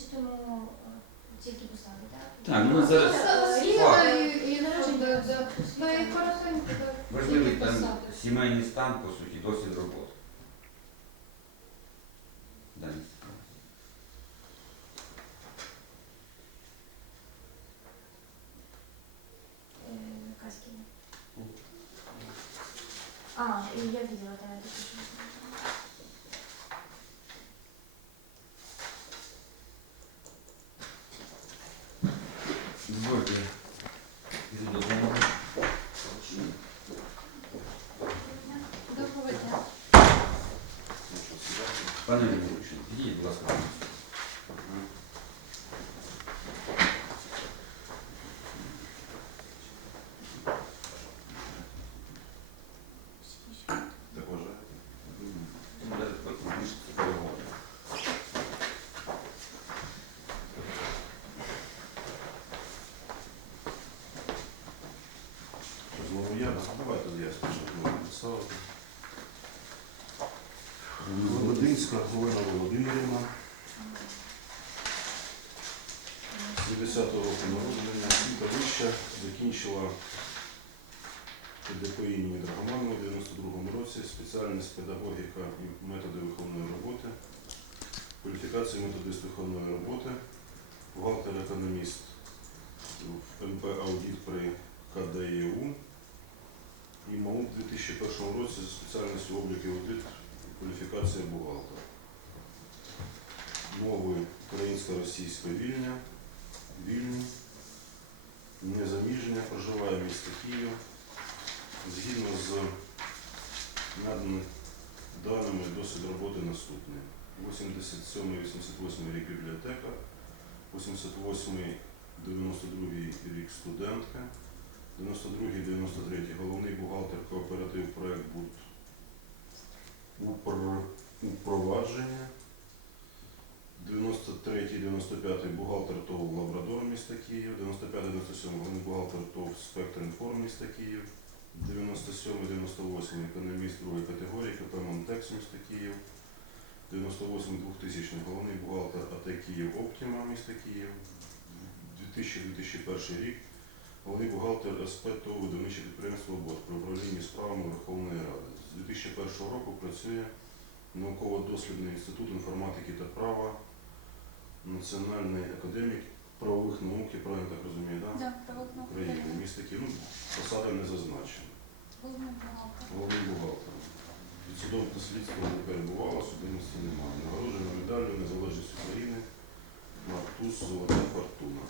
зачитуємо е, тільки посади, так? Так, ну зараз важливий там сімейний стан, по суті, досвід роботи. Далі. Е, А, і я видела, да, это тоже. 70-го року народження освіта вища закінчила ДПІ імені Драгоманова в 92-му році. Спеціальність педагогіка і методи виховної роботи, кваліфікацію методист виховної роботи, бухгалтер-економіст в МП Аудіт при КДЄУ і МАУ в 2001 році за спеціальністю облік і аудит. Кваліфікація бухгалтера. Мови українська, російська вільня, вільні, незаміжня, проживає в місті Київ. Згідно з наданими даними досвід роботи наступний. 87-88 рік бібліотека, 88-92 рік студентка, 92-93 головний бухгалтер кооператив проект буд упр- упровадження, 93-95 бухгалтер ТОВ Лабрадор міста Київ, 95-97 головний бухгалтер ТОВ Спектр Інформ міста Київ, 97-98 економіст другої категорії КП Монтекс міста Київ, 98-2000 головний бухгалтер АТ Київ Оптіма міста Київ, 2000-2001 рік головний бухгалтер СП ТОВ видавниче підприємство БОТ при управлінні справами Верховної Ради. З 2001 року працює науково-дослідний інститут інформатики та права, Національний академік правових наук, я правильно так розумію, да? Да, правильно. України, місто Київ. Ну, посада не зазначена. Головний бухгалтер. Головний бухгалтер. Від судового слідства не перебувало, судимості немає. Нагороджена медаллю Незалежність України Мартус Золота Фортуна.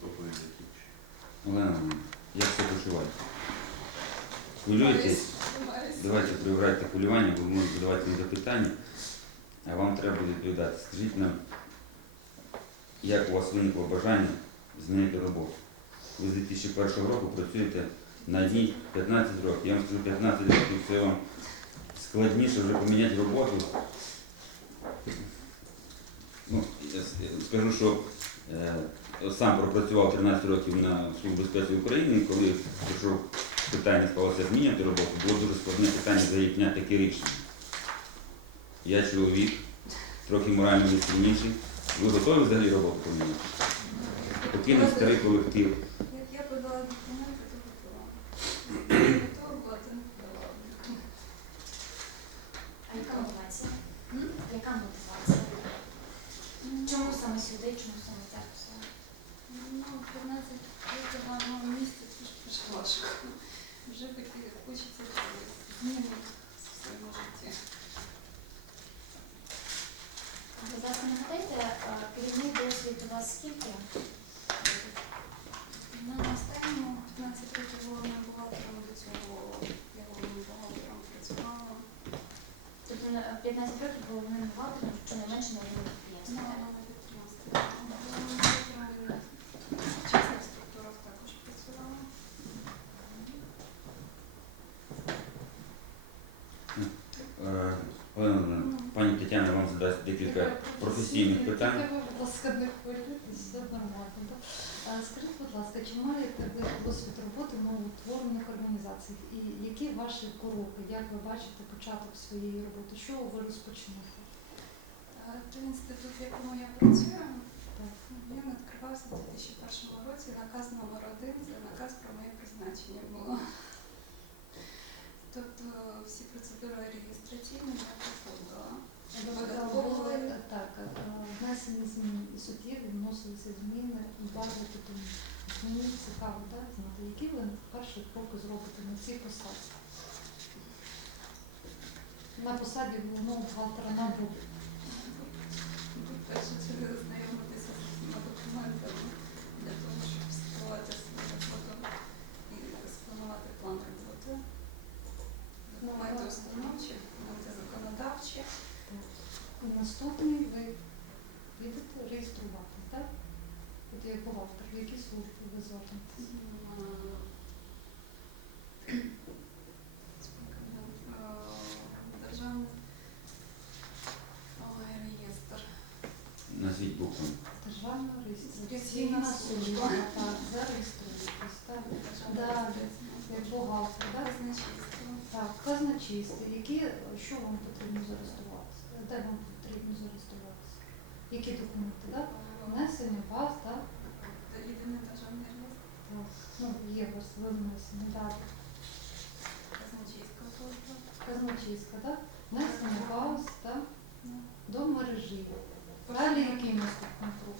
Доповідь закінчена. Олена, як це почуваєте? Хвилюєтесь? Давайте прибирайте хвилювання, бо можуть задавати мені запитання, а вам треба відповідати. Скажіть нам, як у вас виникло бажання змінити роботу? Ви з 2001 року працюєте на одній 15 років. Я вам скажу 15 років, це вам складніше вже поміняти роботу. Ну, я скажу, що е, сам пропрацював 13 років на Службі безпеці України, коли прийшов питання склалося зміняти роботу, було дуже складне питання заїхня таке рішення. Я чоловік, трохи морально сильніший. Ви готові взагалі роботу поміняти? Покинути старий колектив. Як я подала документи, то готова. Не готова була, то не подала. А яка мотивація? Яка мотивація? Чому саме сюди, чому саме посада? Ну, 15 років в одному місці, це ж важко. Вже таки хочеться чогось зміни в своєму житті. Будь ласка, нагадайте, керівний досвід у вас скільки? На останньому 15 років головним бухгалтером до цього я головним бухгалтером працювала. Тобто 15 років головним бухгалтером щонайменше на одному підприємстві. На так? на підприємстві. Головним бухгалтером в чесних структурах також працювала. Е, Олена, Володимирівна, пані Тетяна вам задасть декілька професійних питань. Будь ласка, не хвилюйтесь, все нормально. Скажіть, будь ласка, чи маєте ви досвід роботи в новоутворених організаціях? І які ваші кроки, як ви бачите початок своєї роботи? Що ви розпочнете? Е, Той інститут, в якому я працюю, він відкривався у 2001 році. Наказ номер один це наказ про моє призначення було. Всі процедури реєстраційні я проходила. Так, е, внесені зміни і суттєві вносилися зміни і багато тому. Мені цікаво так, знати, які ви перші кроки зробите на цій посаді. На посаді головного бухгалтера НАБУ. Перше це знайомитися з усіма документами для того, щоб спланувати свою роботу і спланувати план роботи. Документи установчі, документи законодавчі. І наступний ви підете реєструвати, так? От як бухгалтер, в які служби ви звернетесь? Державний ой, реєстр. Назвіть буквами. Державна служба. служба. бухгалтер, так? Казначейство. Які, що вам потрібно зареєструватися? Де вам потрібно зареєструватися? Які документи, так? Внесення вас, так? Єдиний державний реєстр. Так. Ну, є у вас ви внесені, так. Казначейська служба. Казначейська, так? Внесення вас, так? До мережі. Далі який наступний крок?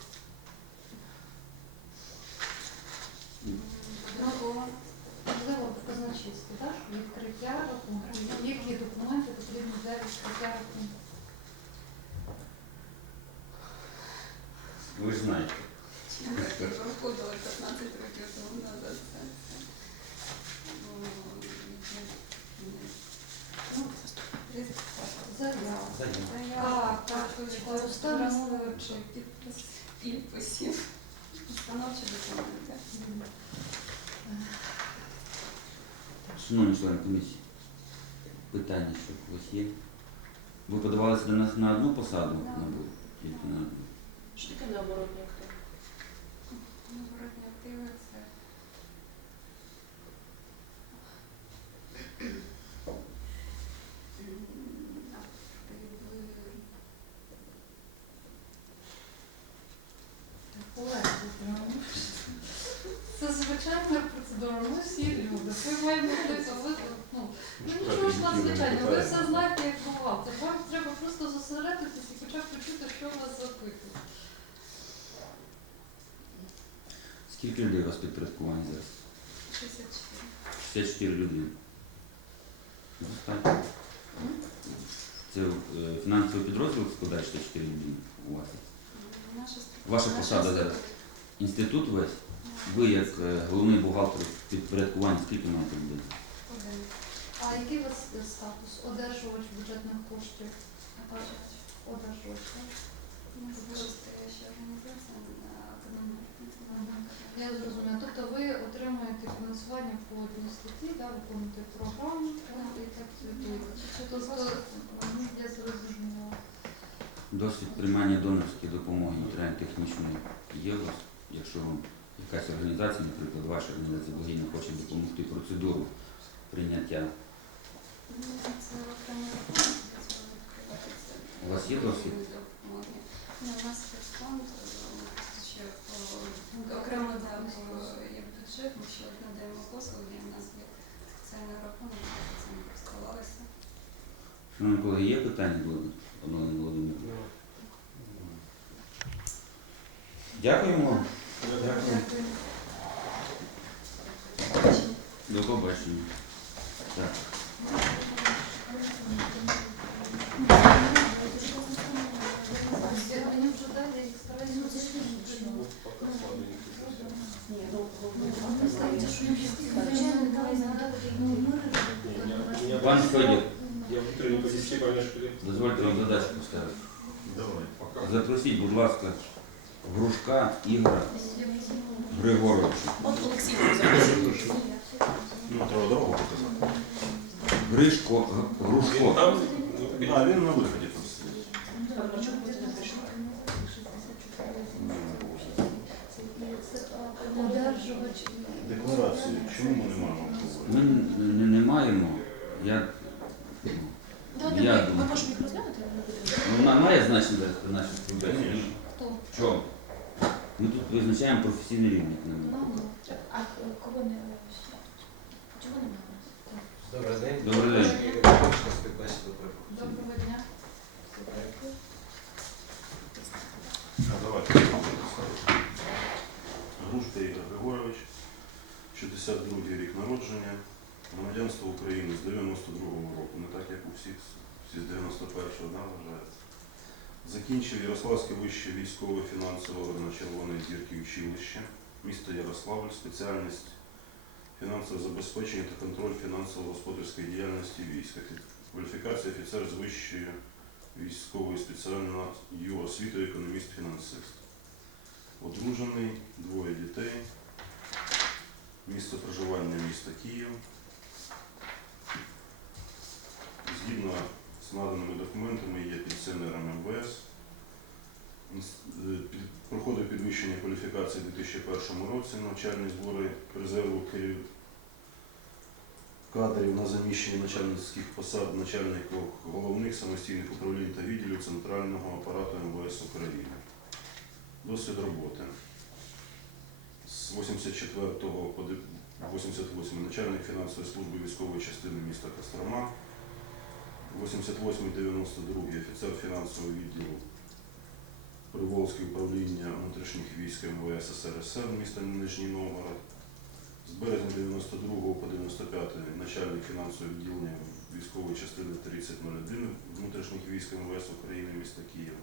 Друго. Можливо, в казначействі, так? Відкриття рахунку. Які документи потрібні для відкриття рахунку? Ви ж знаєте. Я проходила 15 Так, так, підпис, підписів, установчі документи. Шановні члени комісії, питання, що у вас є? Ви подавалися до нас на одну посаду? Да. мабуть? Тільки на одну. Що таке наоборотні активи? Наворотні активи це м, активи. Олег Петрович, Це звичайна процедура, ми всі люди. Ви маєте бути, ви, ну, ну нічого ж надзвичайного, ви все знаєте, як бухгалтер. Вам треба просто зосередитись і хоча б почути, що вас запитують. Скільки людей у вас підпорядкування зараз? 64. 64 людини. Достатньо. Це е, фінансовий підрозділ складає 64 людини у вас. Наша структура. Ваша Наша посада зараз? структура. Інститут весь? Ви як е, головний бухгалтер підпорядкування, скільки маєте людей? Один. А який у вас статус? Одержувач бюджетних коштів? Бажач. Одержувач, так? У нас виростаюча організація на. Я зрозуміла. Тобто ви отримуєте фінансування по одній статті, да, виконуєте програму і так звітуєте. Тобто, ну, я зрозуміла. Досвід приймання донорської допомоги матеріально-технічної є у вас? Якщо вам якась організація, наприклад, ваша організація благодійна хоче допомогти процедуру прийняття. Ну, Це окремий рахунок, для цього відкривати це. У вас є досвід? Допомоги. У нас є фонд, е, ще по- окремо да, по- є бюджет, ми ще надаємо послуги, у нас є спеціальний рахунок, ми цим користувалися. Шановні колеги, є питання до Олени Володимирівни? Дякуємо. Дякую. До побачення. Так. Пан Федір, Я внутренней позиции помешкали. дозвольте вам задачу поставити. Давай. Пока. Запросіть, будь ласка, Грушка Ігора Григоровича. От Олексій запрошує. Ну, треба дорогу показати. Гришко, Г- Грушко. Там, А, він на виході там сидить. Павло, декларацію, чому ми не маємо Ми не, не маємо. Як Давайте Я ми, ми можемо їх розглянути, ми будемо. Ну, вона має значення для наших співбесід? Хто? В чому? Ми тут визначаємо професійний рівень. Ну, як ну, А кого не чого немає? у? Добрий день. Добрий день. Доброго дня. А давайте. Грушка Ігор Григорович. 62 рік народження, громадянство України з 92-го року, не так як у всіх, всі з 91-го, да, вважається. Закінчив Ярославське вище військове фінансове Червоної зірки училище, місто Ярославль, спеціальність фінансове забезпечення та контроль фінансово-господарської діяльності війська. Кваліфікація офіцер з вищою військовою спеціальною освітою економіст-фінансист. Одружений, двоє дітей. Місце проживання міста Київ. Згідно з наданими документами є пенсіонером МВС. Е, Проходив підвищення кваліфікації у 2001 році навчальні збори резерву кадрів на заміщення начальницьких посад начальників головних самостійних управлінь та відділів Центрального апарату МВС України. Досвід роботи. З 84 по 88 начальник фінансової служби військової частини міста Кострома, 88-92 офіцер фінансового відділу Приволзьке управління внутрішніх військ МВС СРСР міста Нижній Новгород. З березня 92 по 95 начальник фінансового відділення військової частини 3001 внутрішніх військ МВС України міста Києва.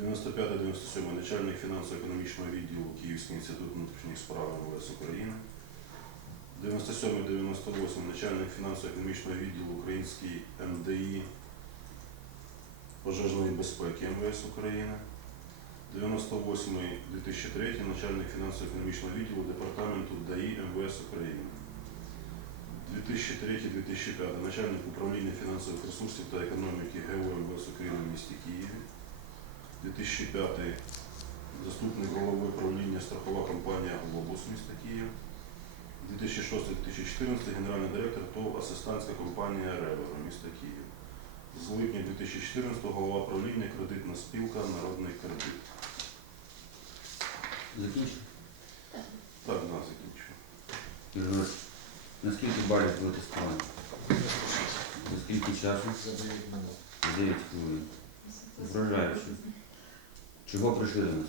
95-97 начальник фінансово-економічного відділу Київський інститут внутрішніх справ МВС України. 97-98 начальник фінансово-економічного відділу Український МДІ пожежної безпеки МВС України. 98-2003 начальник фінансово-економічного відділу Департаменту ДАІ МВС України. 2003-2005 начальник управління фінансових ресурсів та економіки ГО МВС України в місті Києві. 2005 заступник голови правління страхова компанія Глобус міста Київ. 2006-2014 генеральний директор ТОВ Асистентська компанія Ревер міста Київ. З липня 2014 голова правління кредитна спілка Народний кредит. Закінчив? Так. Ігор Григорович, Наскільки балів було тестування? За скільки часу? За 9 минут. 9 хвилин. Вражаюче. Чого прийшли до нас?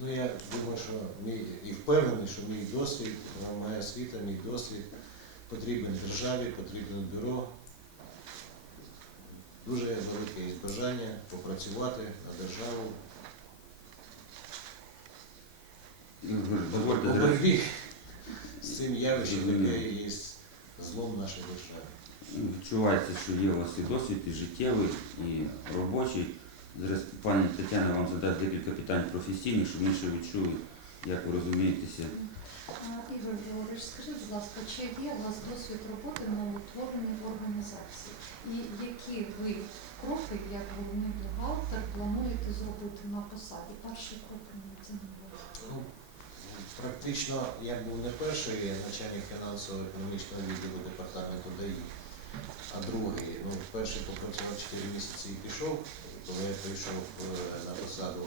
Ну я думаю, що мій і впевнений, що мій досвід, моя освіта, мій досвід потрібен державі, потрібен бюро. Дуже велике бажання попрацювати на державу. У боротьбі з цим явищем, яке є злом нашої держави. Відчувається, що є у вас і досвід, і життєвий, і робочий. Зараз пані Тетяна вам задасть декілька питань професійних, щоб ми ще відчули, як ви розумієтеся. Ігор Григорович, скажіть, будь ласка, чи є у вас досвід роботи на утвореній організації? І які ви кроки, як головний бухгалтер, плануєте зробити на посаді? Перший крок це не було. Практично я був не перший начальник фінансово-економічного відділу департаменту ДАІ, а другий. Ну, перший попрацював 4 місяці і пішов, коли я прийшов е, на посаду